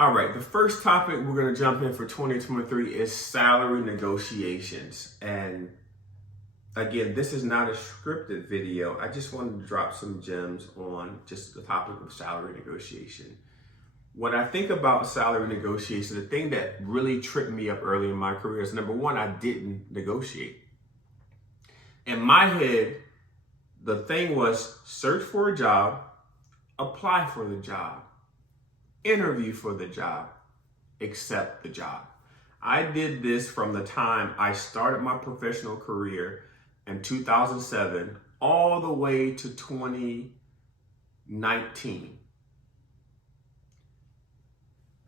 All right, the first topic we're going to jump in for 2023 is salary negotiations. And again, this is not a scripted video. I just wanted to drop some gems on just the topic of salary negotiation. When I think about salary negotiation, the thing that really tripped me up early in my career is, number one, I didn't negotiate. In my head, the thing was search for a job, apply for the job, interview for the job, accept the job. I did this from the time I started my professional career in 2007 all the way to 2019.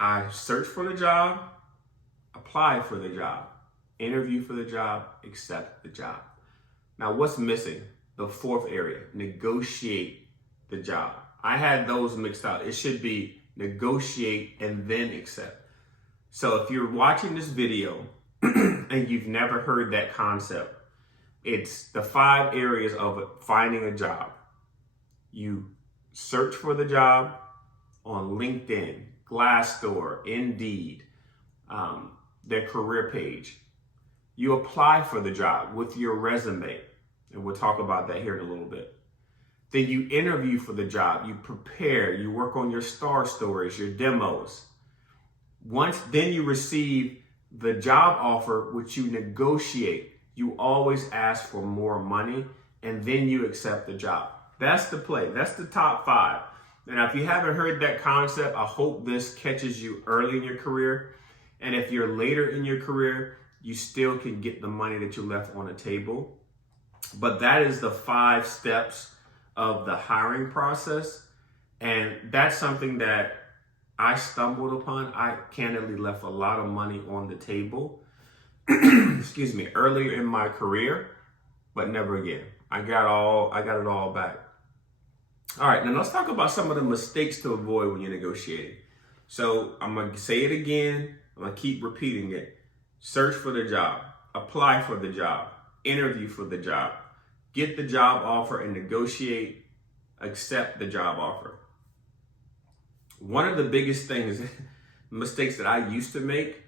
I searched for the job, applied for the job, interview for the job, accept the job. Now, what's missing? The fourth area, negotiate the job. I had those mixed out. It should be negotiate and then accept. So if you're watching this video and you've never heard that concept, it's the 5 areas of finding a job. You search for the job on LinkedIn, Glassdoor, Indeed, their career page. You apply for the job with your resume, and we'll talk about that here in a little bit. Then you interview for the job, you prepare, you work on your star stories, your demos. Then you receive the job offer, which you negotiate. You always ask for more money, and then you accept the job. That's the play. That's the top 5. Now, if you haven't heard that concept, I hope this catches you early in your career. And if you're later in your career, you still can get the money that you left on the table. But that is the 5 steps of the hiring process. And that's something that I stumbled upon. I candidly left a lot of money on the table, excuse me, earlier in my career, but never again. I got it all back. All right, now let's talk about some of the mistakes to avoid when you're negotiating. So I'm gonna say it again. I'm gonna keep repeating it. Search for the job, apply for the job, interview for the job, get the job offer and negotiate, accept the job offer. One of the biggest mistakes that I used to make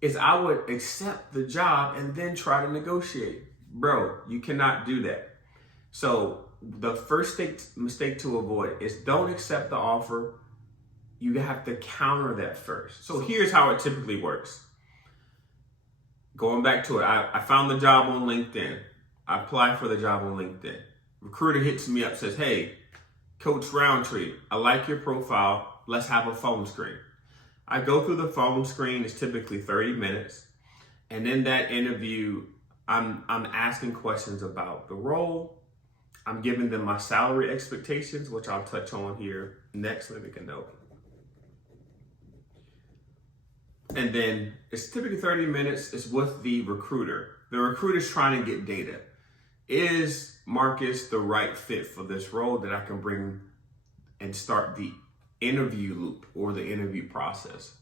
is I would accept the job and then try to negotiate. Bro, you cannot do that. So the first mistake to avoid is don't accept the offer. You have to counter that first. So here's how it typically works. Going back to it, I found the job on LinkedIn. I applied for the job on LinkedIn. Recruiter hits me up, says, hey, Coach Rountree, I like your profile. Let's have a phone screen. I go through the phone screen. It's typically 30 minutes. And in that interview, I'm asking questions about the role. I'm giving them my salary expectations, which I'll touch on here next. Let me make a note. And then it's typically 30 minutes. It's with the recruiter. The recruiter's trying to get data. Is Marcus the right fit for this role that I can bring and start the interview loop or the interview process?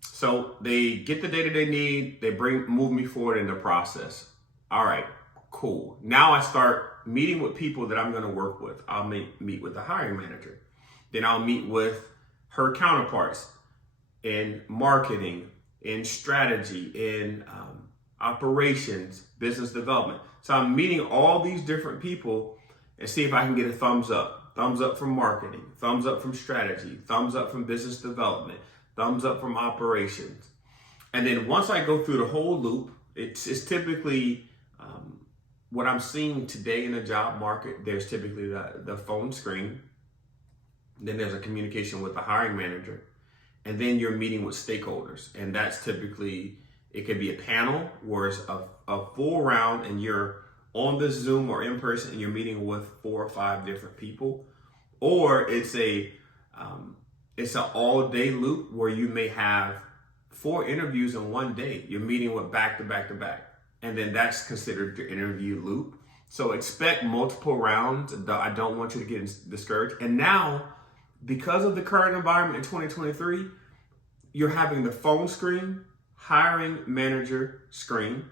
So they get the data they need. They move me forward in the process. All right, cool. Now I start meeting with people that I'm going to work with. I'll meet with the hiring manager. Then I'll meet with her counterparts in marketing, in strategy, in operations, business development. So I'm meeting all these different people and see if I can get a thumbs up. Thumbs up from marketing, thumbs up from strategy, thumbs up from business development, thumbs up from operations. And then once I go through the whole loop, it's typically what I'm seeing today in the job market. There's typically the phone screen. Then there's a communication with the hiring manager. And then you're meeting with stakeholders. And that's typically, it could be a panel where it's a full round and you're on the Zoom or in person and you're meeting with 4 or 5 different people. Or it's an all day loop where you may have 4 interviews in one day. You're meeting with back to back to back. And then that's considered the interview loop. So expect multiple rounds. I don't want you to get discouraged. And now, because of the current environment in 2023, you're having the phone screen, hiring manager screen.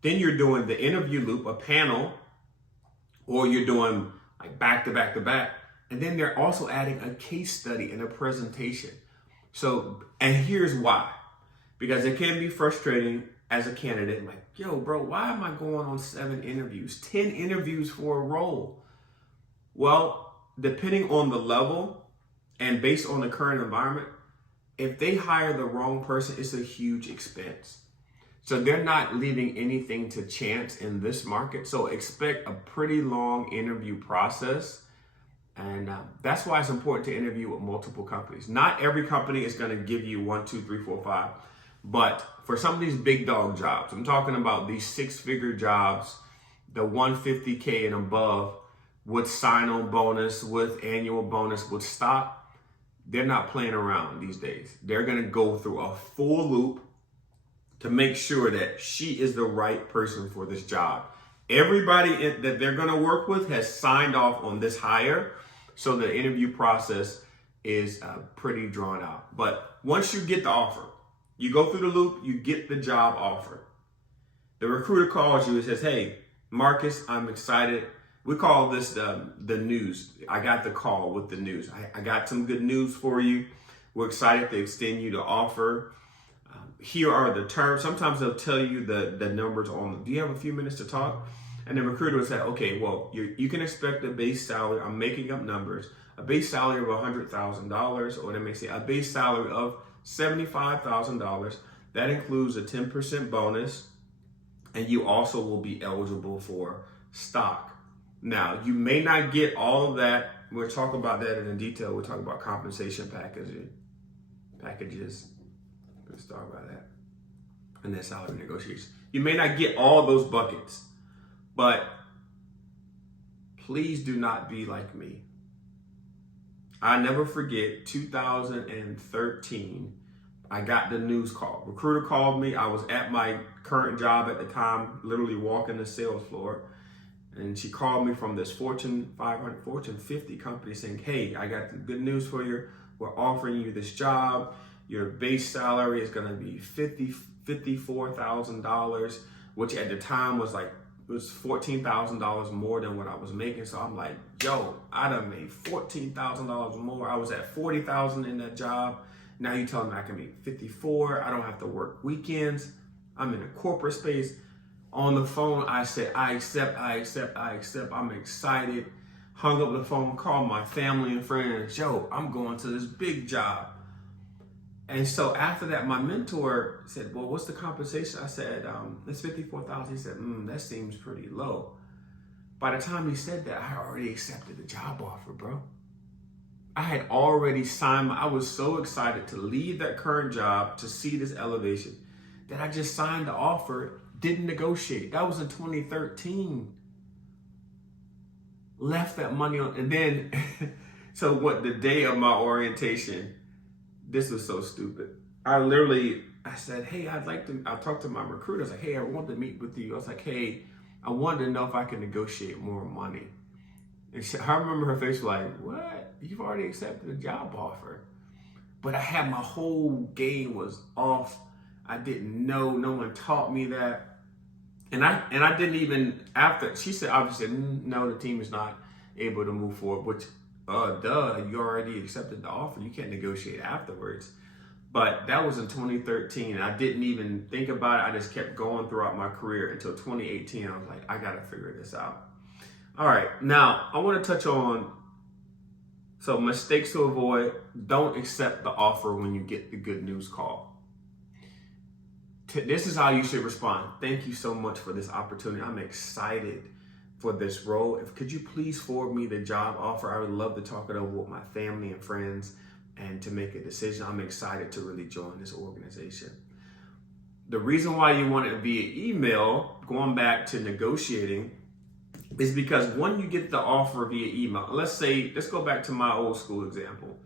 Then you're doing the interview loop, a panel, or you're doing like back to back to back. And then they're also adding a case study and a presentation. So, and here's why. Because it can be frustrating as a candidate. Like, yo, bro, why am I going on 7 interviews, 10 interviews for a role? Well, depending on the level and based on the current environment, if they hire the wrong person, it's a huge expense. So they're not leaving anything to chance in this market. So expect a pretty long interview process. And that's why it's important to interview with multiple companies. Not every company is going to give you 1, 2, 3, 4, 5. But for some of these big dog jobs, I'm talking about these 6-figure jobs, the 150K and above, with sign-on bonus, with annual bonus, with stock, they're not playing around these days. They're going to go through a full loop to make sure that she is the right person for this job. Everybody that they're going to work with has signed off on this hire, so the interview process is pretty drawn out. But once you get the offer, you go through the loop, you get the job offer. The recruiter calls you and says, hey, Marcus, I'm excited. We call this the news. I got the call with the news. I got some good news for you. We're excited to extend you the offer. Here are the terms. Sometimes they'll tell you the numbers on them. Do you have a few minutes to talk? And the recruiter will say, okay, well, you can expect a base salary. I'm making up numbers. A base salary of $100,000, or they may say a base salary of $75,000. That includes a 10% bonus, and you also will be eligible for stock. Now, you may not get all of that. We'll talk about that in detail. We'll talk about compensation packages. Let's talk about that. And then salary negotiations. You may not get all those buckets, but please do not be like me. I never forget 2013. I got the news call. Recruiter called me. I was at my current job at the time, literally walking the sales floor. And she called me from this Fortune 500, Fortune 50 company saying, hey, I got the good news for you. We're offering you this job. Your base salary is going to be $54,000, which at the time was $14,000 more than what I was making. So I'm like, yo, I done made $14,000 more. I was at $40,000 in that job. Now you tell me I can make $54,000. I don't have to work weekends. I'm in a corporate space. On the phone, I said, I accept. I'm excited. Hung up the phone, called my family and friends. Yo, I'm going to this big job. And so after that, my mentor said, well, what's the compensation? I said, it's $54,000. He said, that seems pretty low. By the time he said that, I already accepted the job offer, bro. I had already signed. I was so excited to leave that current job to see this elevation that I just signed the offer, didn't negotiate. That was in 2013. Left that money on, and then, so what, the day of my orientation, this was so stupid. I said, hey, I talked to my recruiter. I was like, hey, I want to meet with you. I was like, hey, I wanted to know if I can negotiate more money. And I remember her face was like, what? You've already accepted a job offer. But I had my whole game was off. I didn't know. No one taught me that. And I didn't even, after, she said, obviously, no, the team is not able to move forward, which, you already accepted the offer. You can't negotiate afterwards. But that was in 2013. And I didn't even think about it. I just kept going throughout my career until 2018. I was like, I got to figure this out. All right. Now, I want to touch on, so mistakes to avoid. Don't accept the offer when you get the good news call. This is how you should respond. Thank you so much for this opportunity. I'm excited for this role. Could you please forward me the job offer? I would love to talk it over with my family and friends and to make a decision. I'm excited to really join this organization. The reason why you want it via email, going back to negotiating, is because when you get the offer via email, let's go back to my old school example.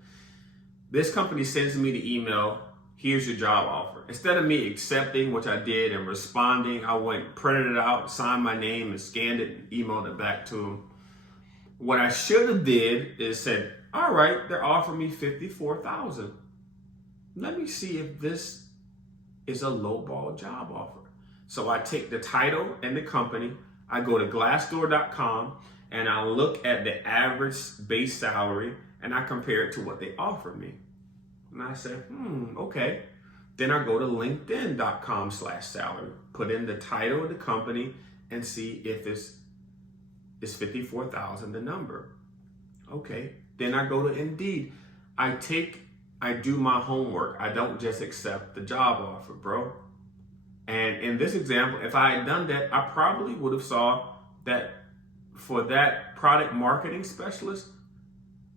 This company sends me the email, here's your job offer. Instead of me accepting, which I did, and responding, I went, printed it out, signed my name, and scanned it, and emailed it back to them. What I should have did is said, all right, they're offering me $54,000. Let me see if this is a lowball job offer. So I take the title and the company, I go to Glassdoor.com, and I look at the average base salary, and I compare it to what they offer me. And I said, okay. Then I go to linkedin.com/salary, put in the title of the company and see if it's 54,000 the number. Okay. Then I go to Indeed. I do my homework. I don't just accept the job offer, bro. And in this example, if I had done that, I probably would have saw that for that product marketing specialist,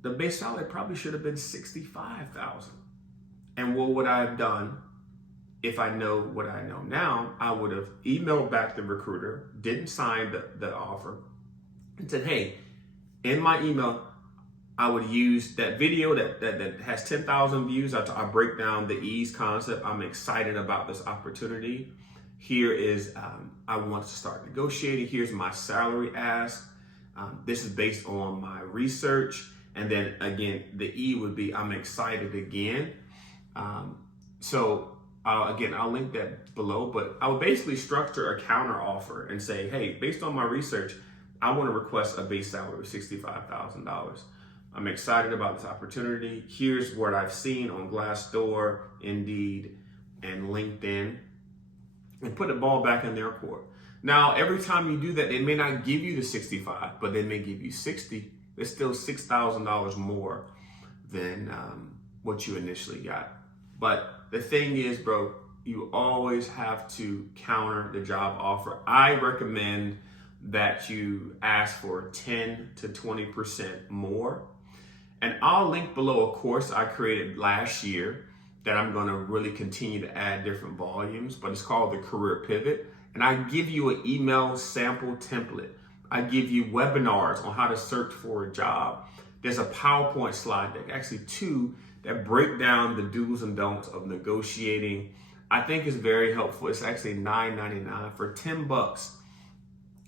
the base salary probably should have been 65,000. And what would I have done if I know what I know now? I would have emailed back the recruiter, didn't sign the offer, and said, hey, in my email, I would use that video that has 10,000 views. I break down the ease concept. I'm excited about this opportunity. Here is, I want to start negotiating. Here's my salary ask. This is based on my research. And then again, the E would be, I'm excited again. Again, I'll link that below, but I would basically structure a counter offer and say, hey, based on my research, I want to request a base salary of $65,000. I'm excited about this opportunity. Here's what I've seen on Glassdoor, Indeed, and LinkedIn, and put the ball back in their court. Now, every time you do that, they may not give you the 65, but they may give you 60. It's still $6,000 more than what you initially got. But the thing is, bro, you always have to counter the job offer. I recommend that you ask for 10 to 20% more. And I'll link below a course I created last year that I'm going to really continue to add different volumes, but it's called the Career Pivot. And I give you an email sample template. I give you webinars on how to search for a job. There's a PowerPoint slide deck, actually 2, that break down the do's and don'ts of negotiating. I think it's very helpful. It's actually $9.99 for $10.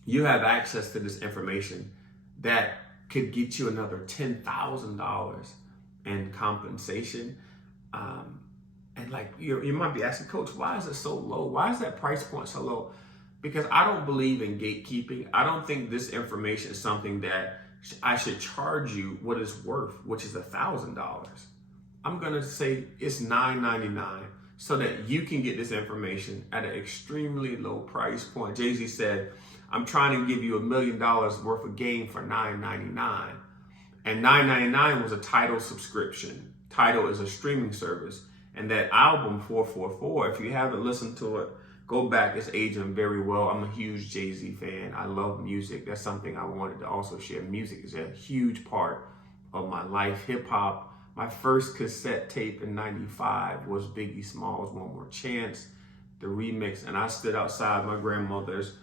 You have access to this information that could get you another $10,000 in compensation. And like you might be asking, Coach, why is it so low? Why is that price point so low? Because I don't believe in gatekeeping. I don't think this information is something that I should charge you what it's worth, which is $1,000. I'm gonna say it's $9.99 so that you can get this information at an extremely low price point. Jay-Z said, I'm trying to give you $1 million worth of game for $9.99. And $9.99 was a Tidal subscription. Tidal is a streaming service. And that album, 444, if you haven't listened to it, go back. It's aging very well. I'm a huge Jay-Z fan. I love music. That's something I wanted to also share. Music is a huge part of my life. Hip hop. My first cassette tape in '95 was Biggie Smalls' One More Chance, the remix. And I stood outside my grandmother's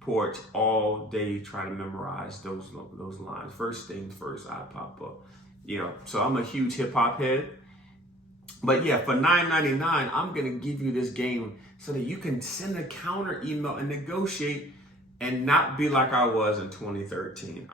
porch all day trying to memorize those lines. First things first, I pop up. So I'm a huge hip hop head. But yeah, for $9.99, I'm gonna give you this game so that you can send a counter email and negotiate and not be like I was in 2013.